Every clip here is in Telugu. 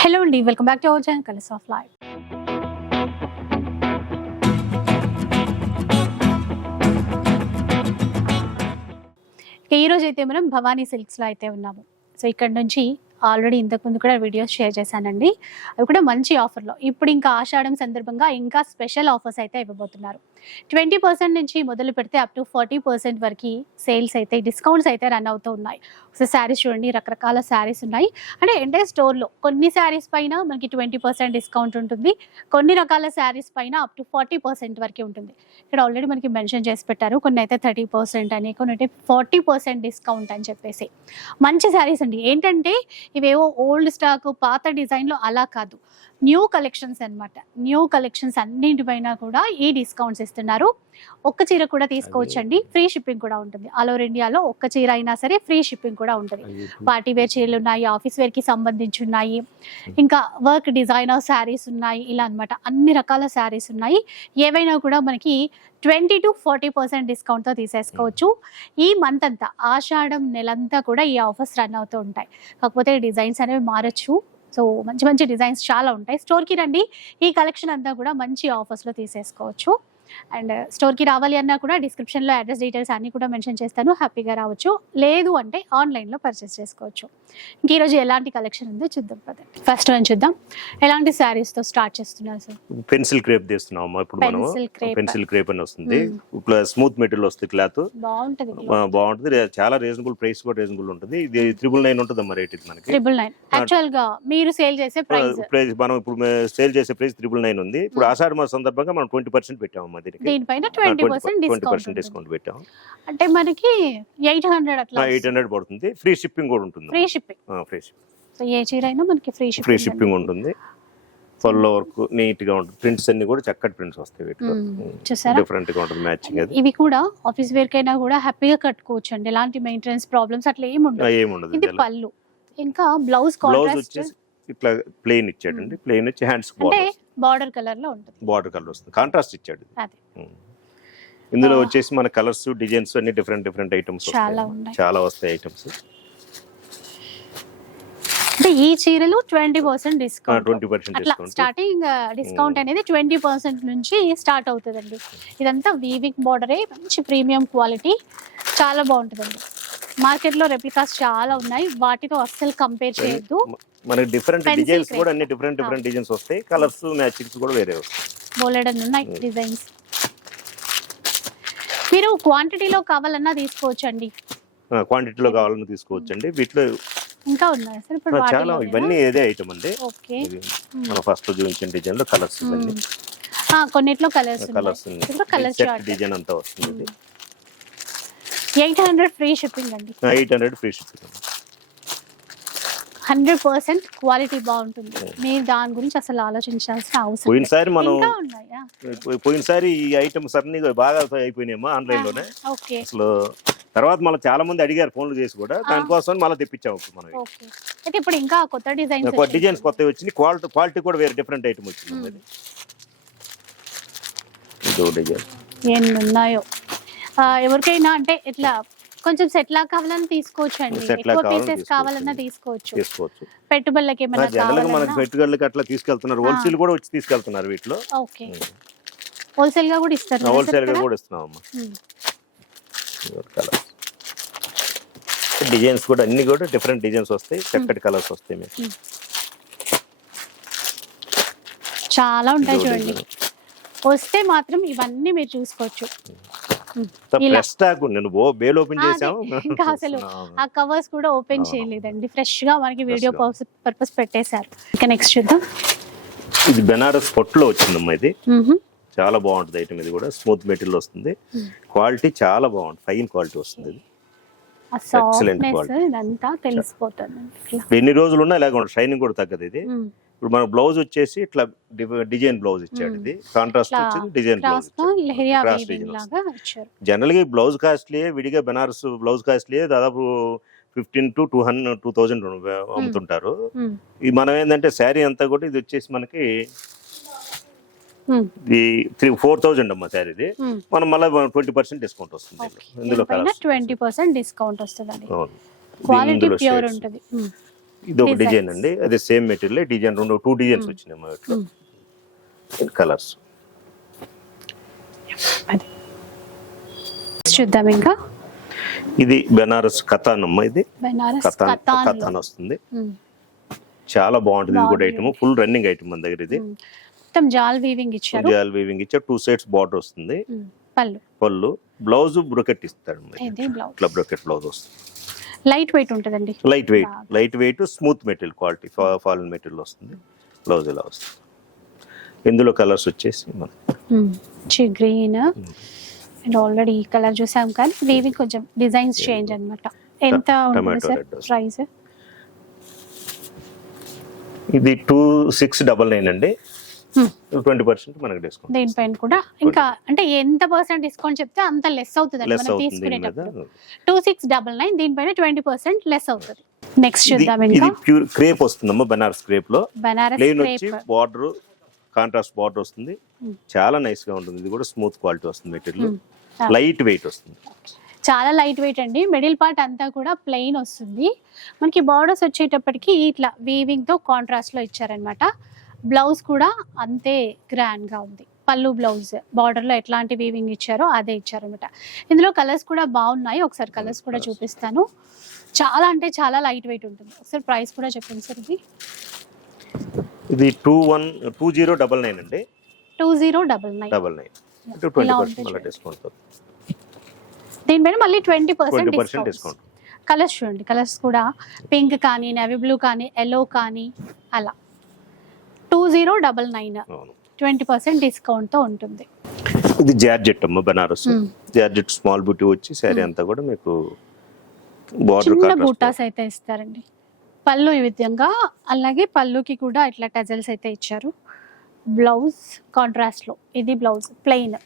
హలో అండి welcome back to our channel colours of life ఇక ఈ అయితే మనం భవానీ సిల్క్స్లో అయితే ఉన్నాము. సో ఇక్కడ నుంచి ఆల్రెడీ ఇంతకుముందు కూడా వీడియోస్ షేర్ చేశానండి. అవి కూడా మంచి ఆఫర్లో ఇప్పుడు ఇంకా ఆషాఢం సందర్భంగా ఇంకా స్పెషల్ ఆఫర్స్ అయితే ఇవ్వబోతున్నారు. ట్వంటీ పర్సెంట్ నుంచి మొదలు పెడితే అప్ టు ఫార్టీ పర్సెంట్ వరకు సేల్స్ అయితే డిస్కౌంట్స్ అయితే రన్ అవుతూ ఉన్నాయి. సో శారీస్ చూడండి రకరకాల శారీస్ ఉన్నాయి. అంటే ఎంటే స్టోర్లో కొన్ని శారీస్ పైన మనకి ట్వంటీ పర్సెంట్ డిస్కౌంట్ ఉంటుంది. కొన్ని రకాల శారీస్ పైన అప్ టు ఫార్టీ పర్సెంట్ వరకు ఉంటుంది. ఇక్కడ ఆల్రెడీ మనకి మెన్షన్ చేసి పెట్టారు. కొన్ని అయితే థర్టీ పర్సెంట్ అని కొన్ని అయితే ఫార్టీ పర్సెంట్ డిస్కౌంట్ అని చెప్పేసి. మంచి శారీస్ అండి. ఏంటంటే ఇవేవో ఓల్డ్ స్టాక్ పాత డిజైన్లో అలా కాదు. న్యూ కలెక్షన్స్ అన్నమాట. న్యూ కలెక్షన్స్ అన్నింటిపైన కూడా ఈ డిస్కౌంట్స్ ఇస్తున్నారు? ఒక్క చీర కూడా తీసుకోవచ్చండి. ఫ్రీ షిప్పింగ్ కూడా ఉంటుంది. ఆల్ ఓవర్ ఇండియాలో ఒక్క చీర అయినా సరే ఫ్రీ షిప్పింగ్ కూడా ఉంటుంది. పార్టీ వేర్ చీరలు ఉన్నాయి ఆఫీస్ వేర్కి సంబంధించి ఉన్నాయి. ఇంకా వర్క్ డిజైనర్ శారీస్ ఉన్నాయి. ఇలా అన్నమాట. అన్ని రకాల శారీస్ ఉన్నాయి. ఏవైనా కూడా మనకి ట్వంటీ టు ఫార్టీ పర్సెంట్ డిస్కౌంట్తో తీసేసుకోవచ్చు. ఈ మంత్ అంతా ఆషాఢం నెలంతా కూడా ఈ ఆఫర్స్ రన్ అవుతూ ఉంటాయి. కాకపోతే డిజైన్స్ అనేవి మారచ్చు. సో మంచి మంచి డిజైన్స్ చాలా ఉంటాయి. స్టోర్కి రండి. ఈ కలెక్షన్ అంతా కూడా మంచి ఆఫర్స్లో తీసేసుకోవచ్చు. అండ్ స్టోర్కి రావాలి అన్నా కూడా డిస్క్రిప్షన్లో అడ్రస్ డీటెయిల్స్ అన్నీ కూడా మెన్షన్ చేస్తాను. హ్యాపీగా రావచ్చు. లేదు అంటే ఆన్లైన్లో పర్చేస్ చేసుకోవచ్చు. ఇంక ఈరోజు ఎలాంటి కలెక్షన్ ఉందో చూద్దాం పదండి. ఫస్ట్ వన్ చూద్దాం. ఎలాంటి శారీస్తో స్టార్ట్ చేస్తున్నారు సార్? పెన్సిల్ క్రేప్ తీస్తున్నాం ఇప్పుడు మనం. Pencil crepe. పెన్సిల్ క్రేప్ అని వస్తుంది. స్మూత్ మెటీరియల్ వస్తుంది క్లాత్. బాగుంటుంది బాగుంటుంది. రే- చాలా రీజనబుల్ ప్రైస్ కూడా రీజనబుల్ ఉంటుంది. ఇది త్రిబుల్ నైన్ ఉంటుంది అమ్మా రేట్ ఇది మనకి? Triple nine. యాక్చువల్గా మీరు సేల్ చేసే ప్రైస్. ప్రైస్ మనం ఇప్పుడు సేల్ చేసే ప్రైస్ త్రిబుల్ నైన్ ఉంది. ఇప్పుడు ఆషాఢ మాస సందర్భంగా మనం ట్వంటీ పర్సెంట్ పెట్టామమ్మా దీనికి దీనిపైన ట్వంటీ పర్సెంట్ డిస్కౌంట్ పెట్టాం. అంటే మనకి ఎయిట్ హండ్రెడ్ అట్లా ఎయిట్ హండ్రెడ్ పడుతుంది. ఫ్రీ షిప్పింగ్ కూడా ఉంటుంది. Free shipping. ఫ్రీ సో ఏ చీర అయినా మనకి ఫ్రీ ఫ్రీ షిప్పింగ్ షిప్పింగ్ ఉంటుంది. ఫుల్ వర్క్ నీట్గా ఉంటుంది. ప్రింట్స్ అన్ని కూడా చక్కటి ప్రింట్స్ వస్తాయి. చూసారా? డిఫరెంట్గా ఉంటుంది మ్యాచింగ్ అది. ఇవి కూడా ఆఫీస్ వేర్ కైనా కూడా హ్యాపీగా కట్టుకోవచ్చు అండి. ఎలాంటి మెయింటెనెన్స్ ప్రాబ్లమ్స్ అట్లా ఏమి ఉండదు. ఏముండదు ఇది పళ్ళు. ఇంకా బ్లౌజ్ బ్లౌజ్ వచ్చేసి ఇట్లా ప్లెయిన్ ఇచ్చాడండి. ప్లెయిన్ వచ్చి హ్యాండ్స్ అంటే బార్డర్ కలర్లో ఉంటుంది. బార్డర్ కలర్ వస్తుంది. కాంట్రాస్ట్ ఇచ్చాడు. ఇందులో. వచ్చేసి మన కలర్స్ డిజైన్స్ అన్ని డిఫరెంట్ డిఫరెంట్ ఐటమ్స్ చాలా. చాలా వస్తాయి ఐటమ్స్. అంటే ఈ చీరలు ట్వంటీ పర్సెంట్ డిస్కౌంట్. అట్లా స్టార్టింగ్ డిస్కౌంట్. అనేది ట్వంటీ పర్సెంట్ నుంచి స్టార్ట్ అవుతుందండి. ఇదంతా వీవింగ్ బార్డరే మంచి ప్రీమియం క్వాలిటీ చాలా బాగుంటుందండి. మార్కెట్లో రెప్లికాస్ చాలా ఉన్నాయి. వాటితో అస్సలు కంపేర్ చేయొద్దు. మనకి డిఫరెంట్ డిజైన్స్. కూడా అన్ని డిఫరెంట్ డిఫరెంట్ డిజైన్స్ వస్తాయి. కలర్స్ మ్యాచింగ్స్ కూడా వేరే బోలెడన్ ఉన్నాయి. డిజైన్స్ మీరు క్వాంటిటీలో కావాలన్నా తీసుకోవచ్చండి. క్వాంటిటీలో కావాలని తీసుకోవచ్చు అండి వీటిలో ఇంకా ఉన్నాయి సార్? ఇప్పుడు చాలా? ఇవన్నీ ఇదే ఐటమ్ అండి. ఓకే. మన ఫస్ట్ చూపించిన డిజైన్లో కలర్స్ ఇవన్నీ. ఆ, కొన్నిట్లో కలర్స్ కలర్స్ డిజైన్ అంతా వస్తుంది. ఎయిట్ హండ్రెడ్ ఫ్రీ షిప్పింగ్ అండి. Eight hundred free shipping. Hundred percent quality బాగుంటుంది. మీరు దాని గురించి అసలు ఆలోచించాల్సిన అవసరం లేదు. పోయినసారి మనం ఇంకా ఉన్నాయా? పోయి- పోయినసారి ఈ ఐటమ్స్ అన్ని బాగా అయిపోయినాయమ్మా ఆన్లైన్లోనే ఓకే. అసలు తర్వాత మళ్ళీ చాలా మంది అడిగారు ఫోన్లు చేసి కూడా. దానికోసం మళ్ళీ తెప్పించాము మనం. ఓకే. అయితే ఇప్పుడు ఇంకా కొత్త డిజైన్స్ డిజైన్స్ కొత్తవి వచ్చింది క్వాలిటీ క్వాలిటీ కూడా వేరే డిఫరెంట్ ఐటమ్ వచ్చింది ఎన్ని ఉన్నాయో. ఎవరికైనా అంటే ఇట్లా కొంచెం సెట్ లా కావాలన్నా తీసుకోవచ్చు అండి ఎక్కువ పీసెస్ తీసుకోవచ్చు. కావాలన్నా తీసుకోవచ్చు. తీసుకోవచ్చు. పెట్టుబడులకి ఏమైనా జనరల్గా మనకి కావాలన్నా. పెట్టుబడులకి అట్లా తీసుకెళ్తున్నారు. హోల్సేల్ కూడా వచ్చి తీసుకెళ్తున్నారు వీటిలో. ఓకే. హోల్సేల్గా కూడా ఇస్తారు కదా హోల్సేల్ సార్గా ఇక్కడ? కూడా ఇస్తున్నాం అమ్మా ఉమ్. కలర్స్ డిజైన్స్ కూడా అన్ని కూడా డిఫరెంట్ డిజైన్స్ వస్తాయి. చక్కటి కలర్స్ వస్తాయి మీకు. చాలా ఉంటాయి చూడండి. వస్తే మాత్రం ఇవన్నీ మీరు చూసుకోవచ్చు. ఫ్రెష్ స్టాక్ బేల్ ఓపెన్ ఆ, చేసాము ఇంకా అసలు ఆ కవర్స్ కూడా ఓపెన్. చేయలేదండి. ఫ్రెష్గా. మనకి వీడియో. పర్పస్ పెట్టేశారు. ఇంకా నెక్స్ట్ చూద్దాం. ఇది బెనారస్ పొట్టులో వచ్చిందమ్మా ఇది. చాలా బాగుంటుంది ఐటమ్ ఇది కూడా. స్మూత్ మెటీరియల్ వస్తుంది. క్వాలిటీ చాలా బాగుంటుంది. ఫైన్ క్వాలిటీ వస్తుంది ఇది. ఇదంతా తెలిసిపోతుంది. ఎన్ని రోజులు ఉన్నా ఇలాగ షైనింగ్ కూడా తగ్గదు ఇది. ఇప్పుడు మన బ్లౌజ్ వచ్చేసి ఇట్లా డిజైన్ బ్లౌజ్ ఇచ్చాడు. ఇది. కాంట్రాస్ట్ వచ్చింది డిజైన్ బ్లౌజ్ క్రాస్ ఇచ్చారు. జనరల్గా బ్లౌజ్ కాస్ట్లీ విడిగా బెనారస్ బ్లౌజ్ కాస్ట్లీ దాదాపు fifteen to two hundred two thousand అమ్ముతుంటారు. ఇది మనం ఏంటంటే శారీ అంతా కూడా ఇది వచ్చేసి మనకి. ఇది త్రీ ఫోర్ థౌజండ్ అమ్మా శారీ ఇది ఉమ్. మనం మళ్ళీ ట్వంటీ పర్సెంట్ డిస్కౌంట్ వస్తుంది ఇందులో. Twenty percent discount. Quality pure. ఉంటుంది. ఉమ్. ఇది ఒక. డిజైన్ అండి. అదే సేమ్ మెటీరియల్ డిజైన్ రెండు టూ డిజైన్స్. వచ్చినాయి మా Mm. కలర్స్ చూద్దాం ఇంకా. ఇది బెనారస్ కథాన్ అమ్మ ఇది. కథాన్ వస్తుంది. చాలా బాగుంటుంది. ఇది కూడా. ఐటమ్ ఫుల్ రన్నింగ్ ఐటమ్ మన దగ్గర ఇది. మొత్తం జాల్ వీవింగ్ ఇచ్చారు. జాల్ వీవింగ్ ఇచ్చా టూ సైడ్స్ బార్డర్ వస్తుంది. పళ్ళు. పళ్ళు. బ్లౌజ్ బ్రొకెట్ ఇస్తాడు ఇట్లా బ్రొకెట్ బ్లౌజ్ వస్తుంది. లైట్ వెయిట్ ఉంటుందండి. Light weight. Light weight smooth material quality ఫాలిన్ material వస్తుంది. బ్లౌజ్ ఇలా వస్తుంది. ఇందులో కలర్స్ వచ్చేసి మన గ్రీన్ అండ్ ఆల్రెడీ ఈ కలర్ చూసాం కానీ వీవింగ్ కొంచెం డిజైన్స్ చేంజ్ అన్నమాట. ఎంత ఉంటుంది సార్. ప్రైస్ ఇది టూ సిక్స్ డబల్ నైన్ అండి. ట్వంటీ పర్సెంట్ మనకి డిస్కౌంట్ దీనిపైన కూడా ఇంకా అంటే ఎంత పర్సెంట్ డిస్కౌంట్ చెప్తే అంత లెస్ అవుతుంది లెస్ అవుతుంది టూ సిక్స్ డబల్ నైన్ దీనిపైన ట్వంటీ పర్సెంట్ లెస్ అవుతుంది. నెక్స్ట్ చూద్దాం ఇది ప్యూర్ క్రేప్ వస్తుందమ్మా బనారస్ క్రేప్లో. బనారస్ ప్లెయిన్ వచ్చి బార్డర్ కాంట్రాస్ట్ బార్డర్ వస్తుంది. Hmm. చాలా నైస్గా ఉంటుంది. ఇది కూడా స్మూత్ క్వాలిటీ వస్తుంది మెటీరియల్. లైట్ వెయిట్ వస్తుంది. చాలా లైట్ వెయిట్ అండి. మిడిల్ పార్ట్ అంతా కూడా ప్లెయిన్ వస్తుంది. మనకి బార్డర్స్ వచ్చేటప్పటికి ఇట్లా వీవింగ్తో కాంట్రాస్ట్లో ఇచ్చారనమాట బ్లౌజ్ కూడా అంతే గ్రాండ్గా ఉంది. పళ్ళు బ్లౌజ్ బార్డర్లో ఎట్లాంటి వీవింగ్ ఇచ్చారో అదే ఇచ్చారనమాట ఇందులో కలర్స్ కూడా బాగున్నాయి. ఒకసారి కలర్స్ కూడా. చూపిస్తాను. చాలా అంటే చాలా లైట్ వెయిట్ ఉంటుంది. ఒకసారి ప్రైస్ కూడా చెప్పండి సార్ ఇది. ఇది two one two zero double nine అండి. Two zero double nine double nine ఇలా పర్సెంట్ ఉంటుంది మళ్ళీ. Discount twenty percent discount discount colours చూడండి. కలర్స్ కూడా పింక్ కానీ నెవీ బ్లూ కానీ ఎల్లో కానీ అలా. Two zero double nine. Twenty percent డిస్కౌంట్తో ఉంటుంది. ఇది జార్జెట్ అమ్మ బనారస్. జార్జెట్ స్మాల్ బూటీ వచ్చి శారీ. అంతా కూడా మీకు చిన్న బూటాస్ అయితే ఇస్తారండి. పళ్ళు ఈ విధంగా అలాగే పళ్ళుకి కూడా ఇట్లా టజల్స్ అయితే ఇచ్చారు. బ్లౌజ్ కాంట్రాస్ట్లో ఇది బ్లౌజ్ ప్లెయిన్.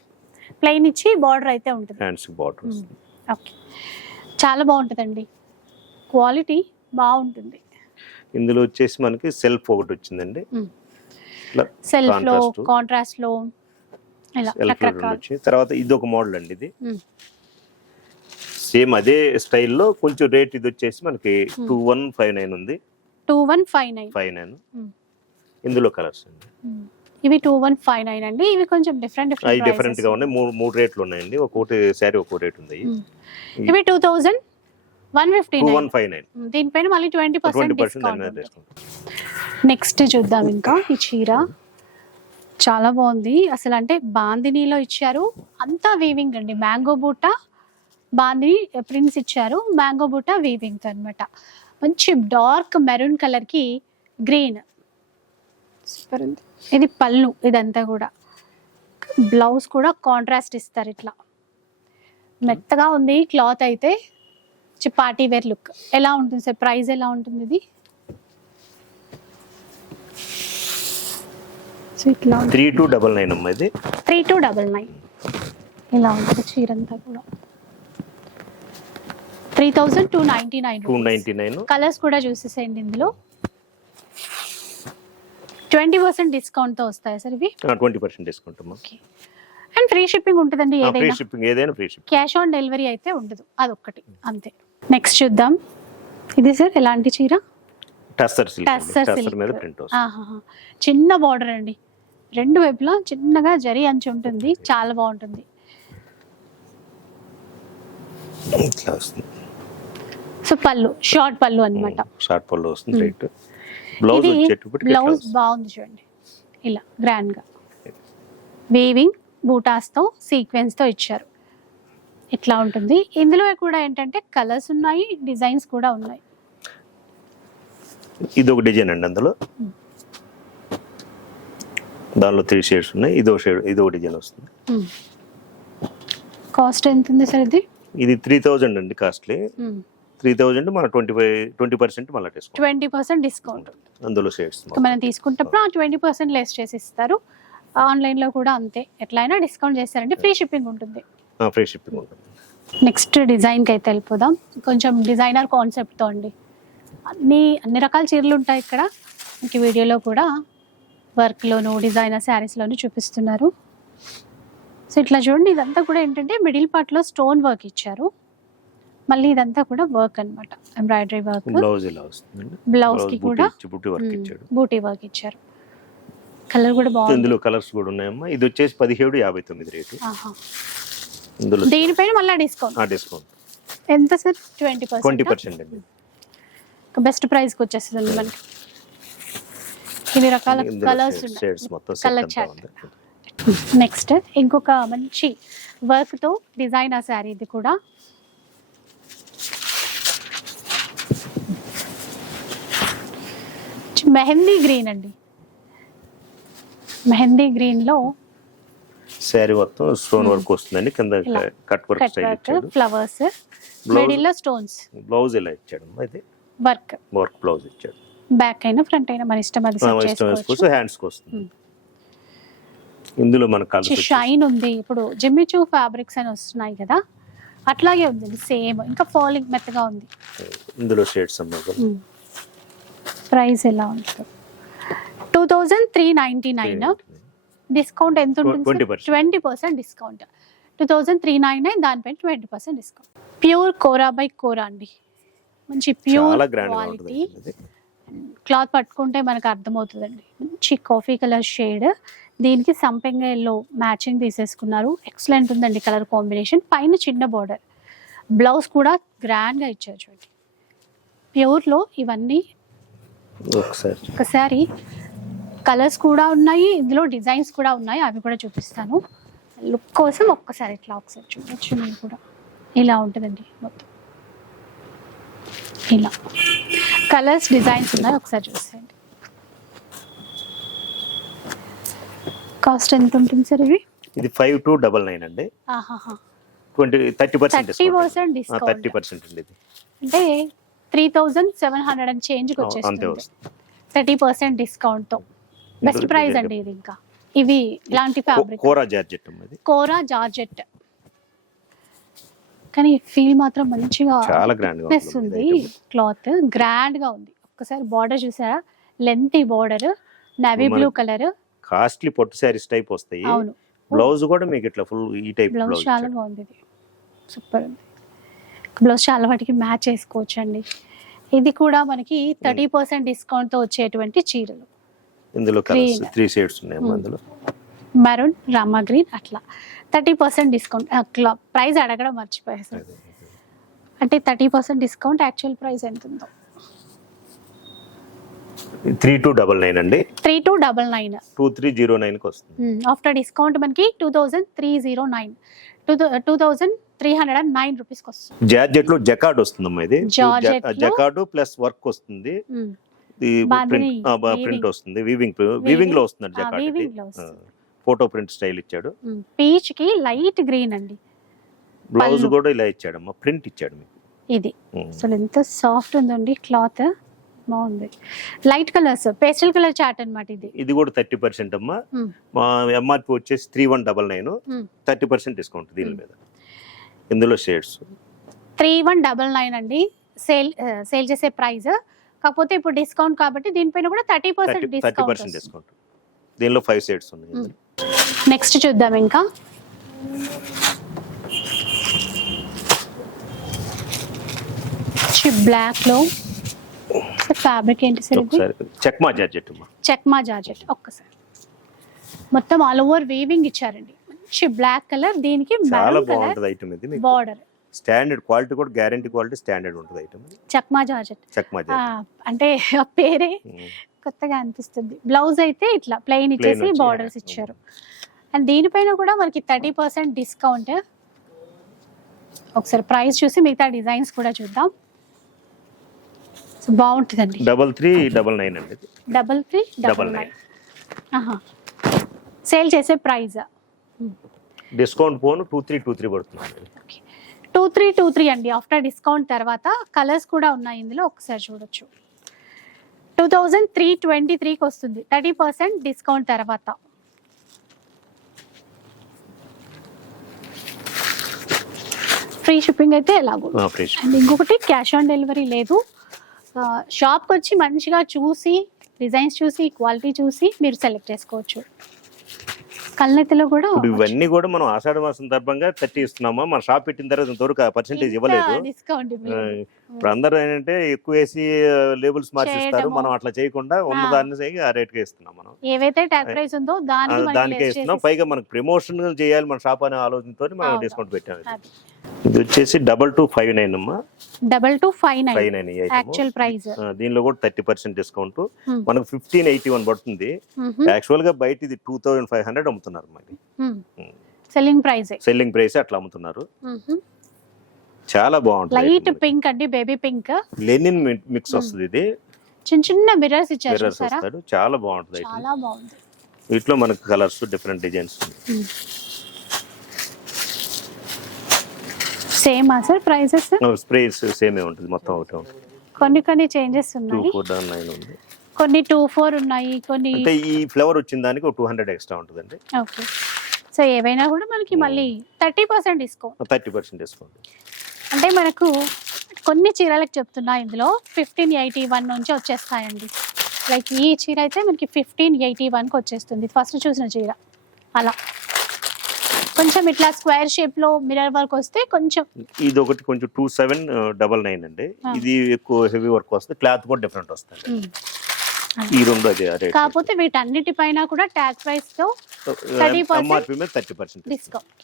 ప్లెయిన్ ఇచ్చి బార్డర్ అయితే ఉంటుంది. Hands border. ఓకే. చాలా బాగుంటుందండి. క్వాలిటీ బాగుంటుంది. ఇందులో వచ్చేసి మనకి సెల్ఫ్ ఒకటి వచ్చిందండి. సెల్ఫ్ రకరకాల. వచ్చి తర్వాత ఇది ఒక మోడల్ అండి ఇది. సేమ్ అదే స్టైల్లో కొంచెం రేట్ ఇది వచ్చేసి మనకి. టూ వన్ ఫైవ్ నైన్ ఉంది. Two one five nine five nine. ఇందులో కలర్స్ అండి. ఇవి టూ వన్ ఫైవ్ నైన్ అండి. ఇవి కొంచెం డిఫరెంట్ డిఫరెంట్ డిఫరెంట్గా ఉన్నాయి. మూడు మూడు రేట్లు ఉన్నాయండి. ఒక్కొక్కటి శారీ ఒక్కో రేట్ ఉంది. ఇవి two thousand one fifty one five nine. దీనిపైన మళ్ళీ ట్వంటీ పర్సెంట్ డిస్కౌంట్ నెక్స్ట్ చూద్దాం ఇంకా ఈ చీర. చాలా బాగుంది. అసలు అంటే బాందినీలో ఇచ్చారు. అంతా వీవింగ్ అండి. మ్యాంగో బూట బాందిని ప్రింట్స్ ఇచ్చారు. మ్యాంగో బూట వీవింగ్ అన్నమాట. మంచి డార్క్ మెరూన్ కలర్కి గ్రీన్. సూపర్ ఉంది. ఇది పళ్ళు ఇదంతా కూడా. బ్లౌజ్ కూడా కాంట్రాస్ట్ ఇస్తారు ఇట్లా. మెత్తగా ఉంది క్లాత్ అయితే. Party wear look. ఎలా ఉంటుంది సార్? ప్రైస్ ఎలా ఉంటుంది ఇది? త్రీ టూ డబల్ నైన్ అమ్మ ఇది. Three two double nine. ఇలా ఉంటుంది చీర అంతా కూడా. Three thousand two ninety nine two ninety nine. Colours కూడా చూసేసేయండి ఇందులో. ట్వంటీ పర్సెంట్ డిస్కౌంట్తో వస్తాయి సార్ ఇవి? ట్వంటీ పర్సెంట్ డిస్కౌంట్ అమ్మా. అండ్ ఫ్రీ షిప్పింగ్ ఉంటుందండి ఫ్రీ ఏదైనా? షిప్పింగ్ ఏదైనా free shipping. Cash on delivery అయితే ఉండదు. అదొక్కటి. అంతే. నెక్స్ట్ చూద్దాం. ఇది సార్ ఎలాంటి చీర? టస్సర్ సిల్క్ మీద ప్రింట్. చిన్న బార్డర్ అండి. రెండు వైపులా చిన్నగా జరి అంచు ఉంటుంది. చాలా బాగుంటుంది. సో పళ్ళు. షార్ట్ పళ్ళు అన్నమాట. షార్ట్ పళ్ళు వస్తుంది. Right blouse. బాగుంది చూడండి. ఇలా గ్రాండ్గా. వేవింగ్ బూటాస్తో సీక్వెన్స్తో ఇచ్చారు. ఇట్లా ఉంటుంది. ఇందులో కూడా ఏంటంటే కలర్స్ ఉన్నాయి డిజైన్స్ కూడా ఉన్నాయి. ఇది ఒక డిజైన్ అండి అందులో. దానిలో త్రీ షేడ్స్ ఉన్నాయి. ఇదో షేడ్ ఇదో డిజైన్ వస్తుంది. కాస్ట్ ఎంత ఉంది సార్ ఇది? ఇది త్రీ థౌజండ్ అండి కాస్ట్లీ. త్రీ థౌజండ్ మన ట్వంటీ ఫైవ్ ట్వంటీ పర్సెంట్ మళ్ళీ డిస్కౌంట్ ట్వంటీ పర్సెంట్ డిస్కౌంట్. అందులో షేడ్స్ మనం తీసుకుంటప్పుడు ఆ ట్వంటీ పర్సెంట్ లెస్ చేసి ఇస్తారు. ఆన్లైన్లో కూడా అంతే. ఎట్లయినా డిస్కౌంట్ చేస్తారంటే ఫ్రీ షిప్పింగ్ ఉంటుంది. ఫ్రీ షిప్పింగ్ ఉంటుంది నెక్స్ట్ డిజైన్కి అయితే వెళ్ళిపోదాం. కొంచెం డిజైనర్ కాన్సెప్ట్తో అండి. అన్ని అన్ని రకాల చీరలు ఉంటాయి ఇక్కడ. ఇంక వీడియోలో కూడా వర్క్లోను డిజైనర్ శారీస్లోను చూపిస్తున్నారు. సో ఇట్లా చూడండి ఇదంతా కూడా ఏంటంటే మిడిల్ పార్ట్లో స్టోన్ వర్క్ ఇచ్చారు. మళ్ళీ ఇదంతా కూడా వర్క్ అన్నమాట. Embroidery work. బ్లౌజ్ బ్లౌజ్కి కూడా బూటీ వర్క్ ఇచ్చారు. కలర్ కూడా బాగుంది. ఇందులో కలర్స్ కూడా ఉన్నాయమ్మా. ఇది వచ్చేసి పదిహేడు యాభై తొమ్మిది రేటు. ఇందులో దీనిపైన మళ్ళీ డిస్కౌంట్. ఆ డిస్కౌంట్. ఎంత sir? Twenty twenty percent percent అండి బెస్ట్ ప్రైస్కి వచ్చేస్తుంది మనకి. ఇన్ని రకాల కలర్స్. అంతా ఉంది. నెక్స్ట్ ఇంకొక మంచి వర్క్తో డిజైనర్ శారీ ఇది కూడా. మెహందీ గ్రీన్ అండి. మెహందీ గ్రీన్లో శారీ మొత్తం స్టోన్ వర్క్ వస్తుందండి. కింద. కట్ వర్క్ స్టైల్ ఇచ్చాడు. ఫ్లవర్స్ మిడిల్లో స్టోన్స్. బ్లౌజ్ ఇలా ఇచ్చాడు అయితే వర్క్. వర్క్ బ్లౌజ్ ఇచ్చాడు. బ్యాక్ అయినా ఫ్రంట్ అయినా మన ఇష్టం అది సెట్ చేసుకోవచ్చు. హ్యాండ్స్కి వస్తుంది. మ్మ్. ఇందులో మన కలర్స్ షైన్ ఉంది. ఇప్పుడు జిమ్మిచూ ఫ్యాబ్రిక్స్ అని వస్తున్నాయి కదా అట్లాగే ఉంది సేమ్ ఇంకా ఫాలింగ్ మెత్తగా ఉంది. ఇందులో షేడ్స్ ప్రైస్ ఎలా ఉంటుంది. Two thousand three ninety nine discount ఎంత ఉంటుంది 20%. Twenty percent. Discount. Two thousand three nine nine దానిపైన twenty percent discount. Pure kora by kora అండి. మంచి ప్యూర్ క్వాలిటీ. క్లాత్ పట్టుకుంటే మనకు అర్థమవుతుందండి. మంచి కాఫీ కలర్ షేడ్. దీనికి సంపెంగ ఎల్లో మ్యాచింగ్ తీసేసుకున్నారు. ఎక్సలెంట్ ఉందండి కలర్ కాంబినేషన్. పైన చిన్న బార్డర్ బ్లౌజ్ కూడా గ్రాండ్గా ఇచ్చారు చూడండి. ప్యూర్లో ఇవన్నీ ఒకసారి ఒకసారి కలర్స్ కూడా ఉన్నాయి ఇందులో డిజైన్స్ కూడా ఉన్నాయి అవి కూడా చూపిస్తాను. లుక్ కోసం ఒక్కసారి ఇట్లా ఒకసారి చూడొచ్చు మీరు కూడా. ఇలా ఉంటుందండి మొత్తం. ఇలా. కలర్స్ డిజైన్స్ ఉన్నాయి ఒకసారి చూసేయండి. కాస్ట్ ఎంత ఉంటుంది సార్ ఇవి? ఇది ఫైవ్ టూ డబల్ నైన్ అండి. Twenty thirty percent thirty percent discount thirty percent అండి ఇది. అంటే three thousand seven hundred and చేంజ్కి వచ్చేస్తుంది. థర్టీ పర్సెంట్ డిస్కౌంట్తో బెస్ట్ ప్రైస్ అండి ఇది ఇంకా. ఇవి ఇలాంటి fabric kora georgette kora georgette. కానీ ఫీల్ మాత్రం మంచిగా చాలా grand గా thickness ఉంటుంది ఉంది. ఇది క్లాత్ గ్రాండ్గా ఉంది. ఒక్కసారి బార్డర్ చూసారా? Length border navy blue colour costly పొట్టు శారీస్ టైప్ వస్తాయి. అవును. బ్లౌజ్ కూడా మీకు ఇట్లా ఫుల్ ఈ టైప్ బ్లౌజ్ చాలా బాగుంది సూపర్ ఉంది. బ్లౌజ్ చాలా వాటికి మ్యాచ్ చేసుకోవచ్చు అండి ఇది కూడా మనకి థర్టీ పర్సెంట్ డిస్కౌంట్తో వచ్చేటువంటి చీరలు. ఇందులో కలర్స్. త్రీ షేడ్స్ ఉన్నాయి Hmm. అందులో మెరూన్ రామా గ్రీన్ అట్లా. థర్టీ పర్సెంట్ డిస్కౌంట్ అట్లా. ప్రైస్ అడగడం మర్చిపోయారు సార్ అంటే thirty percent discount actual price ఎంత ఉందో త్రీ టూ డబల్ నైన్ అండి. Three two double nine two three zero నైన్కి వస్తుంది. ఆఫ్టర్ డిస్కౌంట్ మనకి two thousand three zero nine two two thousand three hundred and nine రూపీస్కి వస్తుంది. జార్జెట్లో జకార్డ్ వస్తుందమ్మా ఇది. జకార్డ్ ప్లస్ వర్క్ వస్తుంది. బాందిని ప్రింట్. వస్తుంది వీవింగ్ వీవింగ్లో వస్తుంది వస్తుంది. ఫోటో ప్రింట్ స్టైల్ ఇచ్చాడు. పీచ్కి లైట్ గ్రీన్ అండి బ్లౌజ్. కూడా ఇలా ఇచ్చాడమ్మా ప్రింట్ ఇచ్చాడు మీకు ఇది. అసలు ఎంత సాఫ్ట్ ఉందండి క్లాత్ బాగుంది లైట్ కలర్స్ పేస్టల్ కలర్ చాట్ అన్నమాట ఇది ఇది కూడా థర్టీ పర్సెంట్ అమ్మా మ్మ్. మా ఎంఆర్పి వచ్చేసి three one double nine. Thirty percent discount దీని. మీద ఇందులో shades three one double nine అండి సేల్ సేల్ చేసే ప్రైస్ కాకపోతే ఇప్పుడు డిస్కౌంట్ కాబట్టి దీనిపైన కూడా thirty percent thirty percent discount discount దీనిలో ఫైవ్ షేడ్స్ ఉన్నాయి. నెక్స్ట్ చూద్దాం ఇంకా. బ్లాక్లో ఫ్యాబ్రిక్ ఏంటి sir Chakma georgette Chakma georgette ఒక్కసారి. మొత్తం ఆల్ ఓవర్ వీవింగ్ ఇచ్చారండి. మంచి బ్లాక్ కలర్ దీనికి బాగుంటుంది ఐటమ్ ఇది బార్డర్ స్టాండర్డ్ క్వాలిటీ కూడా గ్యారంటీ క్వాలిటీ స్టాండర్డ్ ఉంటుంది ఐటమ్ చెక్మా జార్జెట్. చెక్మా జార్జెట్. అంటే ఆ పేరే. కొత్తగా అనిపిస్తుంది. బ్లౌజ్ అయితే ఇట్లా ప్లెయిన్ ఇచ్చేసి బార్డర్స్. ఇచ్చారు. అండ్ దీనిపైన కూడా మనకి థర్టీ పర్సెంట్ డిస్కౌంట్ ఒకసారి ప్రైస్ చూసి మిగతా డిజైన్స్ కూడా చూద్దాం. సో బాగుంటుందండి. డబల్ త్రీ డబల్ నైన్ అండి. Double three double nine. Sale చేసే ప్రైస్. డిస్కౌంట్ పోను టూ త్రీ టూ త్రీ పడుతుంది టూ త్రీ టూ త్రీ అండి. ఆఫ్టర్ డిస్కౌంట్ తర్వాత కలర్స్ కూడా ఉన్నాయి ఇందులో. ఒకసారి చూడొచ్చు. టూ థౌజండ్ త్రీ ట్వంటీ త్రీకి వస్తుంది. థర్టీ పర్సెంట్ డిస్కౌంట్ తర్వాత. ఫ్రీ షిప్పింగ్ అయితే ఎలాగో. అండ్ ఇంకొకటి క్యాష్ ఆన్ డెలివరీ లేదు. షాప్కి వచ్చి మంచిగా చూసి డిజైన్స్ చూసి క్వాలిటీ చూసి మీరు సెలెక్ట్ చేసుకోవచ్చు. కళ్ళెత్తిలో కూడా ఇప్పుడు ఇవన్నీ కూడా మనం ఆషాఢ మాసం సందర్భంగా థర్టీ ఇస్తున్నామా మన షాప్ పెట్టిన తర్వాత ఇంతవరకు పర్సెంటేజ్ ఇవ్వలేదు. డిస్కౌంట్ ఇప్పుడు అందరూ ఏంటంటే ఎక్కువ వేసి లేబుల్స్ మార్చిస్తారు. మనం అట్లా చేయకుండా ఉన్న. దాన్ని చేయి ఆ రేట్కి ఇస్తున్నాం మనం. ఏవైతే ట్యాగ్ ప్రైస్ ఉందో దానికి ఇస్తున్నాం. పైగా మనకు ప్రమోషన్ చేయాలి మన షాప్ అనే ఆలోచనతో మనం. డిస్కౌంట్ పెట్టాం. ఇది. వచ్చేసి డబల్ టూ ఫైవ్ నైన్ అమ్మా. Double two five five nine nine actual price దీనిలో కూడా థర్టీ పర్సెంట్ డిస్కౌంట్. మనకు ఫిఫ్టీన్ ఎయిటీ వన్ పడుతుంది. యాక్చువల్గా బయట ఇది టూ థౌసండ్ ఫైవ్ హండ్రెడ్ అమ్ముతున్నారు మరి. సెల్లింగ్ ప్రైస్ సెల్లింగ్ ప్రైస్ అట్లా అమ్ముతున్నారు. చాలా బాగుంటుంది లైట్ పింక్ అండి బేబీ పింక్ లెనిన్ మిక్స్. వస్తుంది ఇది. చిన్న చిన్న మిర్రర్స్ ఇచ్చారు మిర్రర్స్ చూసారా? వస్తాడు. చాలా బాగుంటుంది. చాలా బాగుంది. వీటిలో మనకు colours different designs same sir prices sprays సేమే ఉంటుంది మొత్తం ఒకటే ఉంటుంది. కొన్ని కొన్ని చేంజెస్ టూ ఉన్నాయి ఫోర్ డబల్ నైన్ ఉంది. కొన్ని టూ ఫోర్ ఉన్నాయి కొన్ని అంటే ఈ ఫ్లవర్ వచ్చిన దానికి ఒక టూ హండ్రెడ్ ఎక్స్ట్రా ఉంటుందండి. ఓకే. సో ఏవైనా కూడా మనకి మళ్ళీ thirty percent discount. Thirty percent discount. అంటే మనకు కొన్ని చీరలకు చెప్తున్నా ఇందులో ఫిఫ్టీన్ ఎయిటీ వన్ నుంచి వచ్చేస్తాయండి. లైక్ ఈ చీర అయితే మనకి ఫిఫ్టీన్ ఎయిటీ వన్కి వచ్చేస్తుంది ఫస్ట్ చూసిన చీర. అలా. కొంచెం ఇట్లా స్క్వేర్ షేప్లో మిర్రర్ వర్క్ వస్తే కొంచెం ఇది ఒకటి కొంచెం టూ సెవెన్ డబల్ నైన్ అండి. ఇది ఎక్కువ హెవీ వర్క్ వస్తుంది క్లాత్ కూడా డిఫరెంట్ వస్తుంది. ఈ రెండు అదే రేట్ కాకపోతే వీటన్నిటిపైన కూడా ట్యాగ్ ప్రైస్తో 30% ఎంఆర్పి మీద థర్టీ పర్సెంట్ డిస్కౌంట్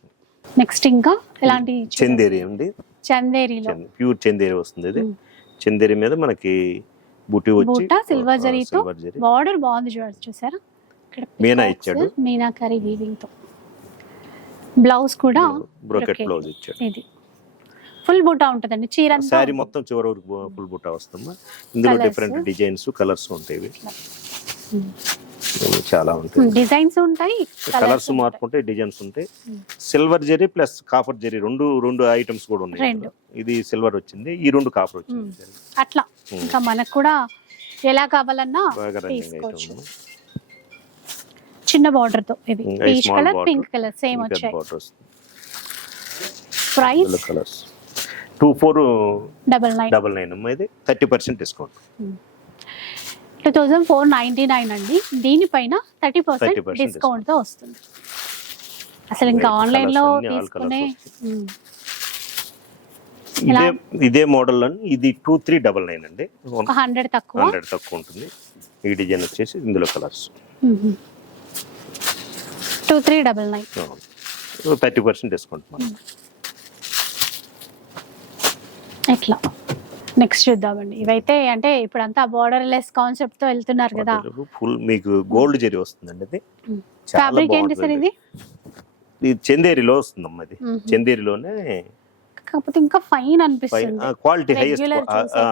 నెక్స్ట్ ఇంకా ఎలాంటి చందేరి అండి. చందేరిలో. ప్యూర్ చందేరి వస్తుంది ఇది. చందేరి మీద మనకి బుట్టి వచ్చి బూటా, silver జరీతో. బార్డర్ బాగుంది చూడండి చూసారా? మీనా ఇచ్చాడు. మీనాకరీ వీవింగ్తో. బ్లౌజ్ కూడా బ్రోకెట్. బ్లౌజ్ ఇచ్చాడు ఇది ఫుల్ బూటా ఉంటదండి చీర శారీ మొత్తం చివరి వరకు ఫుల్ బుట్ట వస్తుందా ఇందులో. డిఫరెంట్ డిజైన్స్ కలర్స్ ఉంటాయి. చాలా ఉంటాయి డిజైన్స్ ఉంటాయి కలర్స్ ఉంటాయి. మార్పుంటే డిజైన్స్ ఉంటాయి Hmm. Silver zari plus copper zari రెండు రెండు ఐటమ్స్ కూడా ఉన్నాయి. ఇది సిల్వర్ వచ్చింది ఈ రెండు కాఫర్ వచ్చింది అట్లా Hmm. ఇంకా మనకు కూడా ఎలా కావాలన్నా తీసుకోవచ్చు చిన్న బార్డర్తో ఇది Hmm, peach colour. Pink colour same వచ్చాయి. Price colours two four double nine double nine అమ్మా ఇది thirty percent discount two thousand four ninety nine అండి. దీనిపైన థర్టీ పర్సెంట్ 30% డిస్కౌంట్తో వస్తుంది. అసలు ఇంకా ఆన్లైన్లో తీసుకునే ఉమ్, ఇదే ఇదే మోడల్ ఇది టూ త్రీ డబల్ నైన్ అండి. హండ్రెడ్ తక్కువ. హండ్రెడ్ తక్కువ ఉంటుంది. ఈ డిజైన్ వచ్చేసి ఇందులో colours two three double nine thirty percent discount ఎట్లా? నెక్స్ట్ చూద్దామండి. ఇవైతే అంటే ఇప్పుడు అంతా బార్డర్ లెస్ కాన్సెప్ట్తో వెళ్తున్నారు కదా. ఫుల్ మీకు గోల్డ్ జరీ వస్తుందండి. చాలా ఫ్యాబ్రిక్ ఏంటి సార్ ఇది. ఇది? చందేరిలో వస్తుందమ్మా ఇది. చందేరిలోనే కాకపోతే ఇంకా ఫైన్ అనిపిస్తుంది. క్వాలిటీ హైయెస్ట్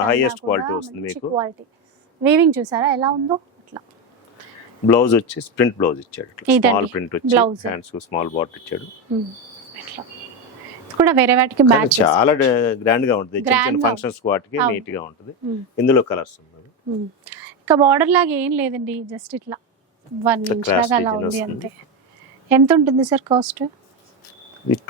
హైయెస్ట్ క్వాలిటీ వస్తుంది మీకు. వీవింగ్ చూసారా? ఎలా ఉందో? బ్లౌజ్ వచ్చి ప్రింట్ బ్లౌజ్ ఇచ్చాడు స్మాల్ ప్రింట్ వచ్చి. హ్యాండ్స్ స్మాల్ బాట్ ఇచ్చాడు. కూడా వేరే వాటికి మ్యాచ్ చాలా గ్రాండ్గా ఉంటుంది. చిన్న ఫంక్షన్స్ వాటికి. నీట్గా ఉంటుంది. ఇందులో కలర్స్ ఉన్నాయి. ఇంకా బార్డర్ లాగా ఏం లేదండి. జస్ట్ ఇట్లా వన్ ఇంచ్ లాగా అలా ఉంది. అంతే. ఎంత ఉంటుంది sir cost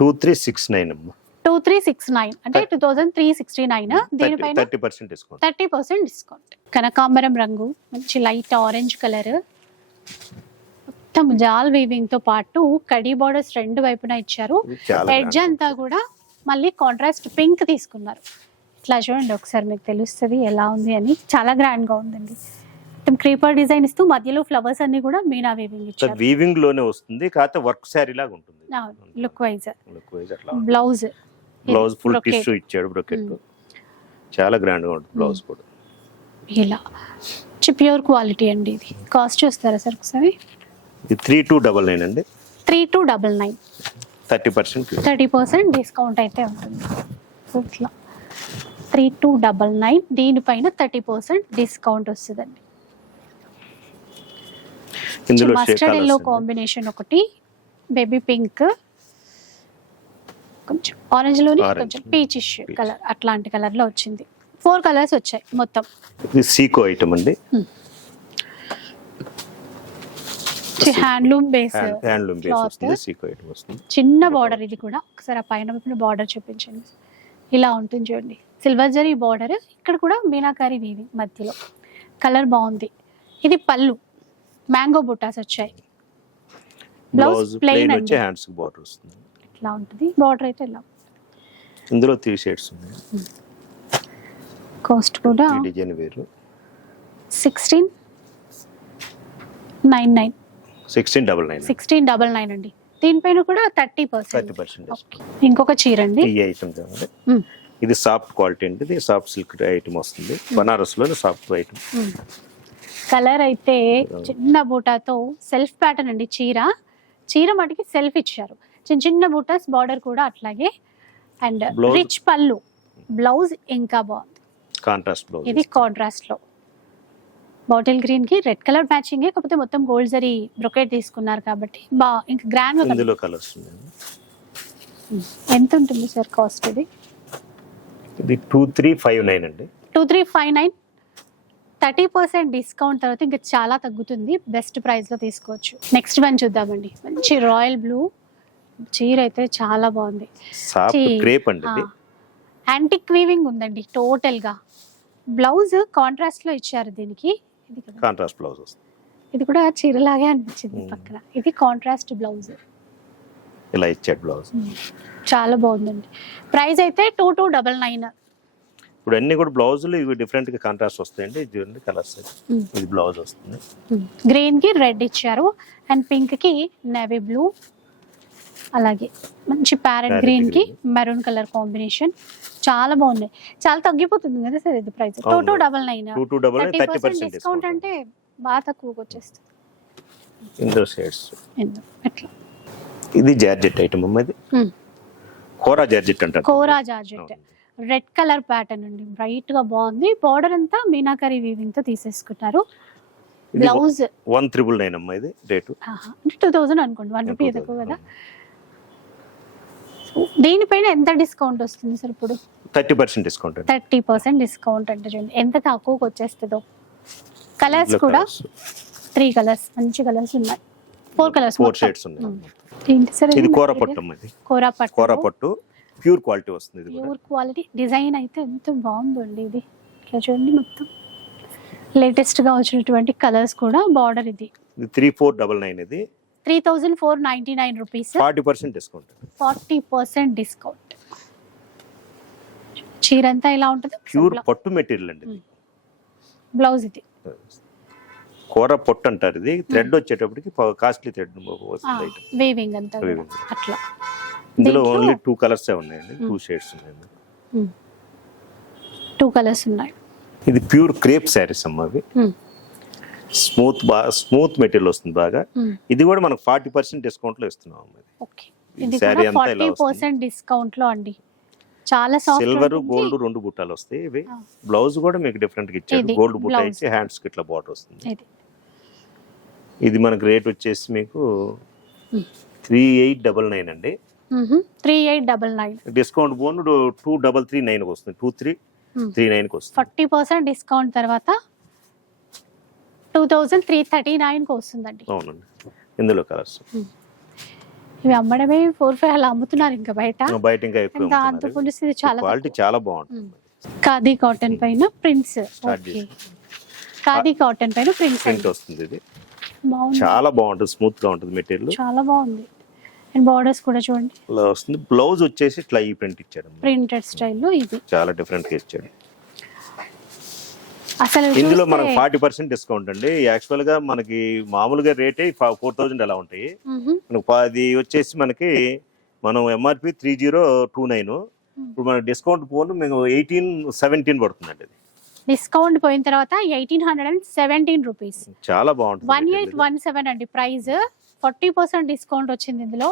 two three six nine అమ్మా. టూ త్రీ సిక్స్ నైన్ అంటే two thousand three sixty nine దీనిపైన? Thirty percent discount thirty percent discount కనకాంబరం రంగు మంచి లైట్ ఆరెంజ్ కలర్ మొత్తం జాల్ వీవింగ్తో పాటు కడీ బార్డర్స్ రెండు వైపున ఇచ్చారు. ఎడ్జ్ అంతా కూడా మళ్ళీ కాంట్రాస్ట్ పింక్ తీసుకున్నారు. ఇట్లా చూడండి ఒకసారి మీకు తెలుస్తుంది ఎలా ఉంది అని. చాలా గ్రాండ్గా ఉందండి. మొత్తం క్రీపర్ డిజైన్ ఇస్తూ మధ్యలో ఫ్లవర్స్ అన్ని కూడా మీనా వీవింగ్ ఇచ్చారు. వీవింగ్లోనే వస్తుంది కాకపోతే వర్క్ శారీ లాగా ఉంటుంది. Look wise wise. అట్లా బ్లౌజ్ బ్లౌజ్ ఫుల్. టిష్యూ ఇచ్చాడు బ్రొకెట్ చాలా గ్రాండ్గా ఉంటుంది బ్లౌజ్ కూడా. ఇలా. ప్యూర్ క్వాలిటీ అండి ఇది. కాస్ట్ చూస్తారా సార్ ఒకసారి? ఇది త్రీ టూ డబల్ నైన్ అండి. Three two double nine. Thirty percent thirty percent discount అయితే ఉంటుంది. ఇట్లా. Three two double nine. దీనిపైన థర్టీ పర్సెంట్ డిస్కౌంట్ వస్తుందండి. ఇందులో మస్టర్డ్ ఎల్లో కాంబినేషన్ ఒకటి. Baby pink. కొంచెం ఆరెంజ్లోని Orange. కొంచెం పీచిష్. కలర్ అట్లాంటి కలర్లో వచ్చింది. ఫోర్ కలర్స్ వచ్చాయి మొత్తం. ఇది సీకో ఐటమ్ అండి. Handloom base. Handloom base. వస్తుంది సీకో ఐటమ్ వస్తుంది. చిన్న బార్డర్ ఇది కూడా. ఒకసారి ఆ పైన బార్డర్ చూపించండి. ఇలా ఉంటుంది చూడండి. సిల్వర్ జరీ బార్డర్ ఇక్కడ కూడా మీనాకారి వీవింగ్ మధ్యలో. కలర్ బాగుంది. ఇది పళ్ళు. మ్యాంగో బుట్టాస్ వచ్చాయి. బ్లౌజ్ ప్లెయిన్ వచ్చి హ్యాండ్స్ బార్డర్ వస్తుంది. ఇట్లా ఉంటుంది. బార్డర్ అయితే ఇలా. ఇందులో త్రీ షేడ్స్ ఉన్నాయి. కాస్ట్ కూడా ఈ డిజైన్ వేరు. Sixteen nine nine sixteen double nine sixteen double nine అండి. దీనిపైన కూడా థర్టీ థర్టీ పర్సెంట్ ఇంకొక చీర అండి. ఈ ఐటమ్ మ్మ్. ఇది సాఫ్ట్ క్వాలిటీ అండి. ఇది సాఫ్ట్ సిల్క్ ఐటమ్ వస్తుంది. బనారస్లో సాఫ్ట్ ఐటమ్ కలర్ అయితే చిన్న బూటాతో సెల్ఫ్ ప్యాటర్న్ అండి చీర. చీర మటుకి సెల్ఫ్ ఇచ్చారు. చిన్న చిన్న బూటాస్ బార్డర్ కూడా అట్లాగే. And Blouse. రిచ్ పళ్ళు. బ్లౌజ్ ఇంకా బాగుంది కాంట్రాస్ట్ బ్లౌజ్ ఇది కాంట్రాస్ట్లో బాటిల్ గ్రీన్కి రెడ్ కలర్ మ్యాచింగ్ కాకపోతే మొత్తం గోల్డ్ జరీ బ్రొకెట్ తీసుకున్నారు కాబట్టి బా ఇంకా గ్రాండ్గా ఇందులో కలర్స్. ఎంత ఉంటుంది సార్ కాస్ట్ ఇది? ఇది టూ త్రీ ఫైవ్ నైన్ అండి. Two three five nine thirty percent discount తర్వాత ఇంకా చాలా తగ్గుతుంది. బెస్ట్ ప్రైస్లో తీసుకోవచ్చు. నెక్స్ట్ వన్ చూద్దామండి. మంచి రాయల్ బ్లూ చీర అయితే చాలా బాగుంది. క్రేప్ అండి యాంటిక్ వీవింగ్ ఉందండి టోటల్గా బ్లౌజ్ కాంట్రాస్ట్లో ఇచ్చారు దీనికి. ఇది. కాంట్రాస్ట్ బ్లౌజ్ ఇది కూడా చీరలాగే అనిపించింది Hmm. పక్కన. ఇది కాంట్రాస్ట్ బ్లౌజ్ ఇలా ఇచ్చాడు బ్లౌజ్ చాలా బాగుందండి. ప్రైస్ అయితే టూ టూ డబల్ నైన్ ఇప్పుడు అన్ని కూడా బ్లౌజులు ఇవి డిఫరెంట్గా కాంట్రాస్ట్ వస్తాయండి ఇది చూడండి కలర్స్ ఇది బ్లౌజ్ వస్తుంది. గ్రీన్కి రెడ్ ఇచ్చారు అండ్ పింక్కి నేవీ బ్లూ అలాగే మంచి ప్యారెట్ గ్రీన్కి. Maroon colour combination. చాలా బాగుంది. చాలా తగ్గిపోతుంది కదా సార్ ఇది price? Two two. Double nine. Thirty percent discount అంటే బాగా తక్కువకి వచ్చేస్తుంది. ఇందులో షేడ్స్. ఎట్లా ఇది జార్జెట్ ఐటమ్ అమ్మ ఇది. కోరా జార్జెట్ అంటారు. Kora georgette. Red colour pattern అండి. బ్రైట్గా బాగుంది. బార్డర్ అంతా మీనాకరీ వీవింగ్తో తీసేసుకున్నారు బ్లౌజ్ వన్ త్రిబుల్ నైన్ అమ్మ ఇది రేటు అంటే టూ థౌజండ్ అనుకోండి. వన్ రూపీ తక్కువ కదా. దీనిపైన ఎంత డిస్కౌంట్ వస్తుంది సార్ ఇప్పుడు? Thirty percent discount thirty percent discount అంటే చూడండి. ఎంత తక్కువకి వచ్చేస్తుందో. కలర్స్ కూడా త్రీ కలర్స్ మంచి కలర్స్ ఉన్నాయి. ఫోర్ కలర్స్ ఫోర్ షేడ్స్ ఉన్నాయి. ఇది కూర పట్టు అమ్మ ఇది. కోరా పట్టు. కూర పట్టు. ప్యూర్ క్వాలిటీ వస్తుంది ఇది ప్యూర్ క్వాలిటీ డిజైన్ అయితే ఎంత బాగుందండి ఇది. ఇట్లా చూడండి మొత్తం. లేటెస్ట్గా వచ్చినటువంటి కలర్స్ కూడా బార్డర్ ఇది. త్రీ ఫోర్ డబల్ నైన్ ఇది. Three thousand four ninety nine rupees. Forty percent discount. Forty percent discount. చీర అంతా ఇలా ఉంటుంది? ప్యూర్ పట్టు మెటీరియల్ అండి బ్లౌజ్ ఇది. కూర పొట్టు అంటారు ఇది. థ్రెడ్ వచ్చేటప్పటికి కాస్ట్లీ థ్రెడ్ వస్తుంది. వేవింగ్ అంతా. అట్లా. ఇందులో ఓన్లీ టూ కలర్స్ ఉన్నాయండి. టూ షేడ్స్ ఉన్నాయండి. టూ కలర్స్ ఉన్నాయి. ఇది ప్యూర్ క్రేప్ శారీస్ అమ్మ అవి. స్మూత్ బాగా స్మూత్ మెటీరియల్ వస్తుంది బాగా. Hmm. ఇది కూడా మనకు ఫార్టీ పర్సెంట్ డిస్కౌంట్లో ఇస్తున్నాం శారీ అంతా ఇలా డిస్కౌంట్లో అండి. చాలా సాఫ్ట్ సిల్వర్ గోల్డ్ రెండు బుట్టాలు వస్తాయి. ఇవి. బ్లౌజ్ కూడా మీకు డిఫరెంట్గా ఇచ్చాడు ఇది గోల్డ్ బుట్ట. ఇచ్చి హ్యాండ్స్కి ఇట్లా బాటర్ వస్తుంది. ఇది. మనకు రేట్ వచ్చేసి మీకు. త్రీ ఎయిట్ డబల్ నైన్ అండి. Three eight double nine discount bone two double three nine వస్తుంది. Two three. త్రీ నైన్కి వస్తుంది. ఫార్టీ పర్సెంట్ డిస్కౌంట్ తర్వాత టూ థౌజండ్ త్రీ థర్టీ నైన్కి వస్తుందండి. అవునండి. ఇందులో కలర్స్ ఇవి అమ్మడమే ఫోర్ ఫైవ్ అలా అమ్ముతున్నారు ఇంకా బయట. బయట ఇంకా ఎక్కువ దాంతో పోలిస్తే చాలా క్వాలిటీ చాలా బాగుంటుంది. ఖాదీ కాటన్ పైన ప్రింట్స్ ఓకే. ఖాదీ కాటన్ పైన ప్రింట్స్ ప్రింట్ వస్తుంది ఇది. చాలా బాగుంటుంది. స్మూత్గా ఉంటుంది మెటీరియల్. చాలా బాగుంది. అండ్ బార్డర్స్ కూడా చూడండి. వస్తుంది. బ్లౌజ్ వచ్చేసి ఇట్లా ఈ ప్రింట్ ఇచ్చాడు ప్రింటెడ్ స్టైల్లో ఇది. చాలా డిఫరెంట్గా ఇచ్చాడు అసలు ఇందులో మనకి ఫార్టీ పర్సెంట్ డిస్కౌంట్ అండి. యాక్చువల్గా మనకి మామూలుగా రేటే ఫోర్ థౌజండ్ అలా ఉంటాయి. మనకు అది వచ్చేసి మనకి మనం MRP three zero two nine. ఇప్పుడు మన డిస్కౌంట్ పోను మేము ఎయిటీన్ సెవెంటీన్ పడుతుందండి అది. డిస్కౌంట్ పోయిన తర్వాత eighteen hundred and seventeen rupees. చాలా బాగుంటుంది వన్ ఎయిట్. వన్ సెవెన్ అండి. ప్రైస్ ఫార్టీ పర్సెంట్ డిస్కౌంట్ వచ్చింది ఇందులో.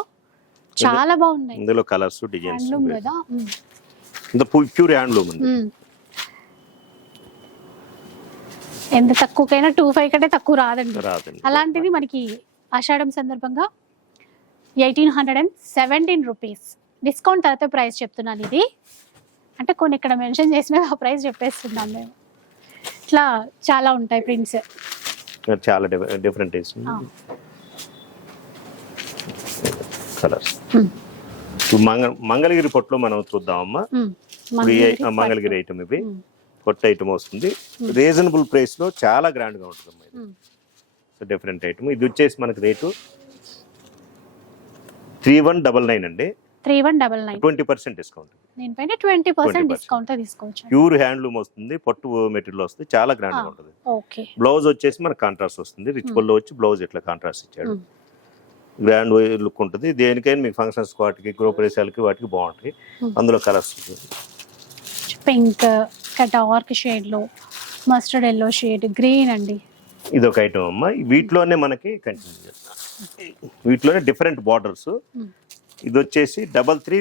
చాలా బాగున్నాయి. ఇందులో కలర్స్ డిజైన్స్ హ్యాండ్లూమ్ కదా. ఇంత ప్యూర్ హ్యాండ్లూమ్ ఉంది మ్. ఎంత తక్కువకైనా టూ ఫైవ్ కంటే తక్కువ రాదండి. రాదండి. అలాంటిది మనకి ఆషాఢం సందర్భంగా eighteen hundred and seventeen rupees discount తర్వాత ప్రైస్ చెప్తున్నాను ఇది. అంటే కొన్ని ఇక్కడ మెన్షన్ చేసిన ఆ ప్రైస్ చెప్పేస్తున్నాం మేము. ఇట్లా చాలా ఉంటాయి ప్రింట్స్ చాలా డిఫరెంట్ కలర్స్ మంగళగిరి పొట్టులో మనం చూద్దామమ్మా. ఈ ఐ- మంగళగిరి ఐటమ్ ఇవి. కొత్త ఐటమ్ వస్తుంది. రీజనబుల్ ప్రైస్లో చాలా గ్రాండ్గా ఉంటుంది ఇది. డిఫరెంట్ ఐటమ్ ఇది వచ్చేసి మనకి rate three one double nine అండి. Three one double nine twenty percent discount దీనిపైన ట్వంటీ పర్సెంట్ 20% డిస్కౌంట్ తీసుకోవచ్చు ప్యూర్ హ్యాండ్లూమ్ వస్తుంది పట్టు మెటీరియల్ వస్తుంది చాలా గ్రాండ్గా Ah. ఉంటుంది. ఓకే బ్లౌజ్ వచ్చేసి మనకు కాంట్రాస్ట్ వస్తుంది. Rich Hmm. పళ్ళు వచ్చి బ్లౌజ్ ఇట్లా కాంట్రాస్ట్ ఇచ్చాడు. Hmm. గ్రాండ్ లుక్ ఉంటుంది. దేనికైనా మీకు ఫంక్షన్స్ వాటికి గృహప్రవేశాలకి వాటికి బాగుంటాయి. Hmm. అందులో కలర్స్ పింక్ డార్క్ షేడ్లో మస్టర్డ్ ఎల్లో షేడ్ గ్రీన్ అండి. ఇది ఒక ఐటమ్ అమ్మ వీటిలోనే మనకి కంటిన్యూ చేస్తాం వీటిలోనే డిఫరెంట్ బార్డర్స్. ఇది వచ్చేసి డబల్ త్రీ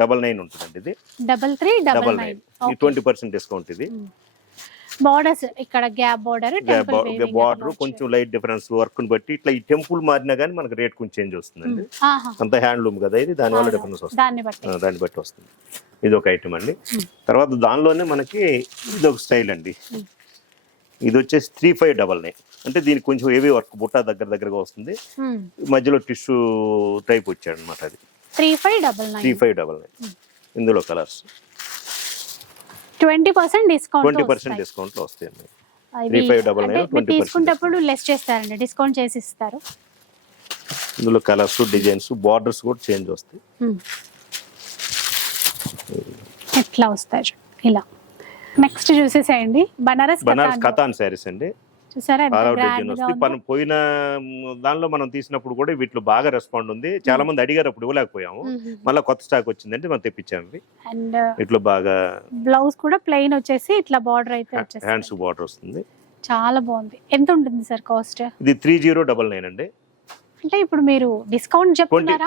డబల్ నైన్ ఉంటుందండి ఇది. Double three double nine. Twenty percent discount ఇది. బార్డర్స్ ఇక్కడ గ్యాప్ బార్డర్ బార్డర్ కొంచెం లైట్ డిఫరెన్స్ వర్క్ని బట్టి ఇట్లా ఈ టెంపుల్ మారినా కానీ మనకి రేట్ కొంచెం చేంజ్ వస్తుందండి. అంత హ్యాండ్లూమ్ కదా ఇది దాని వల్ల. డిఫరెన్స్ వస్తుంది. దాన్ని బట్టి. వస్తుంది. ఇది ఒక ఐటమ్ అండి. తర్వాత దానిలోనే మనకి ఇది ఒక స్టైల్ అండి. ఇది వచ్చేసి త్రీ ఫైవ్ డబల్ నైన్ అంటే దీనికి కొంచెం హెవీ వర్క్ బుట్ట దగ్గర దగ్గరగా వస్తుంది. మధ్యలో టిష్యూ టైప్ వచ్చాడు అనమాట అది three five double three five double nine ఇందులో colours twenty percent discount twenty percent discount వస్తాయండి 3599, 20% తీసుకునేటప్పుడు లెస్ చేస్తారండి డిస్కౌంట్ చేసి ఇస్తారు. ఇందులో కలర్స్ డిజైన్స్ బార్డర్స్ కూడా చేంజ్ వస్తాయి. ఎట్లా వస్తాయి. ఇలా. నెక్స్ట్ చూసేసేయండి. బనారస్ బనారస్ కథాన్ శారీస్ అండి. చూసారా? మనం పోయిన దానిలో మనం తీసినప్పుడు కూడా వీటిలో బాగా రెస్పాండ్ ఉంది. చాలా మంది అడిగారు అప్పుడు ఇవ్వలేకపోయాము. మళ్ళీ కొత్త స్టాక్ వచ్చిందంటే మనం తెప్పించాము. అండ్ వీటిలో బాగా బ్లౌజ్ కూడా ప్లెయిన్ వచ్చేసి ఇట్లా బార్డర్ అయితే హ్యాండ్స్ బార్డర్ వస్తుంది. చాలా బాగుంది. ఎంత ఉంటుంది సార్ కాస్ట్ ఇది త్రీ జీరో డబల్ నైన్ అండి. అంటే ఇప్పుడు మీరు డిస్కౌంట్ చెప్తున్నారా?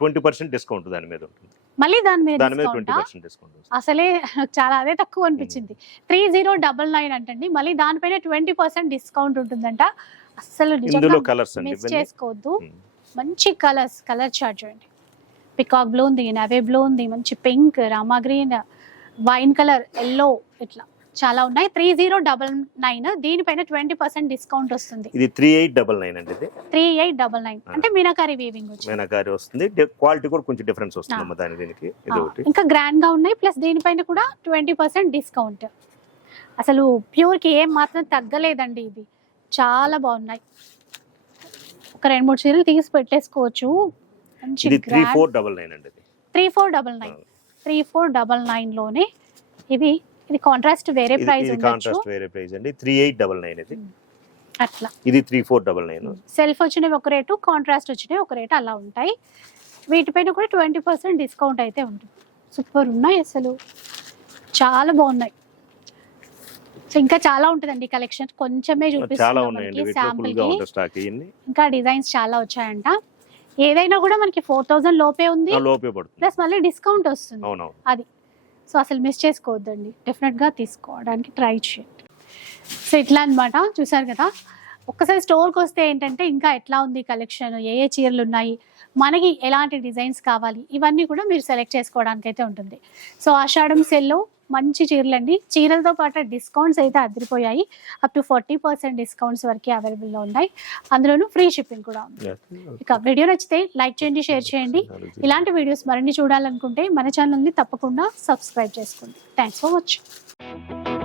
ట్వంటీ పర్సెంట్ డిస్కౌంట్ దాని మీద ఉంటుంది. మళ్ళీ దాని మీద దాని మీద discount ట్వంటీ ఆ? పర్సెంట్ డిస్కౌంట్ అసలే చాలా అదే తక్కువ అనిపించింది. త్రీ జీరో డబల్ నైన్ అంటండి. మళ్ళీ దానిపైన ట్వంటీ పర్సెంట్ డిస్కౌంట్ ఉంటుందంట. అసలు ఇందులో కలర్స్ అండి మిస్ చేసుకోవద్దు. మంచి కలర్స్ కలర్ చార్ట్ చూడండి. పికాక్ బ్లూ ఉంది నవే బ్లూ ఉంది మంచి pink Rama green wine colour yellow ఇట్లా. చాలా ఉన్నాయి. త్రీ జీరో డబల్ నైన్ దీనిపైన ట్వంటీ పర్సెంట్ డిస్కౌంట్ వస్తుంది. ఇది త్రీ ఎయిట్ డబల్ నైన్ అండి ఇది. Three eight double nine. అంటే మీనాకారి వీవింగ్ మేనకారి వస్తుంది. క్వాలిటీ కూడా కొంచెం డిఫరెన్స్ వస్తుంది దాని దీనికి. ఇంకా గ్రాండ్గా ఉన్నాయి. ప్లస్ దీనిపైన కూడా ట్వంటీ పర్సెంట్ డిస్కౌంట్. అసలు ప్యూర్కి ఏం మాత్రం తగ్గలేదండి ఇది. చాలా బాగున్నాయి. ఒక రెండు మూడు చీరలు తీసి పెట్టేసుకోవచ్చు. Three four double nine three four double nine. Three four double నైన్లోనే ఇవి ఇది కాంట్రాస్ట్ వేరే ప్రైస్ ఇది కాంట్రాస్ట్ వేరే ప్రైస్ అండి. త్రీ ఎయిట్ డబల్ నైన్ ఇది. అట్లా. ఇది three four double nine self వచ్చినవి ఒక రేటు కాంట్రాస్ట్ వచ్చినవి ఒక రేటు అలా ఉంటాయి. వీటిపైన కూడా ట్వంటీ పర్సెంట్ డిస్కౌంట్ అయితే ఉంటుంది. సూపర్ ఉన్నాయి అసలు. చాలా బాగున్నాయి. సో ఇంకా చాలా ఉంటుందండి కలెక్షన్ కొంచెమే చూపిస్తున్నాం ఇంకా డిజైన్స్ చాలా వచ్చాయంట. ఏదైనా కూడా మనకి ఫోర్ థౌసండ్ లోపే ఉంది. ప్లస్ మళ్ళీ డిస్కౌంట్ వస్తుంది. అది. సో అసలు మిస్ చేసుకోవద్దండి. డెఫినెట్గా తీసుకోవడానికి ట్రై చేయండి. సో ఇట్లా అనమాట చూసారు కదా? ఒక్కసారి స్టోర్కి వస్తే ఏంటంటే ఇంకా ఎట్లా ఉంది కలెక్షన్ ఏ ఏ చీరలు ఉన్నాయి? మనకి ఎలాంటి డిజైన్స్ కావాలి? ఇవన్నీ కూడా మీరు సెలెక్ట్ చేసుకోవడానికి అయితే ఉంటుంది. సో ఆషాఢం సెల్లో మంచి చీరలండి. చీరలతో పాటు డిస్కౌంట్స్ అయితే అదిరిపోయాయి. Up to forty percent discounts వరకు అవైలబుల్లో ఉన్నాయి. అందులోనూ ఫ్రీ షిప్పింగ్ కూడా ఉంది. ఇక వీడియో నచ్చితే లైక్ చేయండి షేర్ చేయండి. ఇలాంటి వీడియోస్ మరిన్ని చూడాలనుకుంటే మన ఛానల్ని తప్పకుండా సబ్స్క్రైబ్ చేసుకోండి. Thanks for watching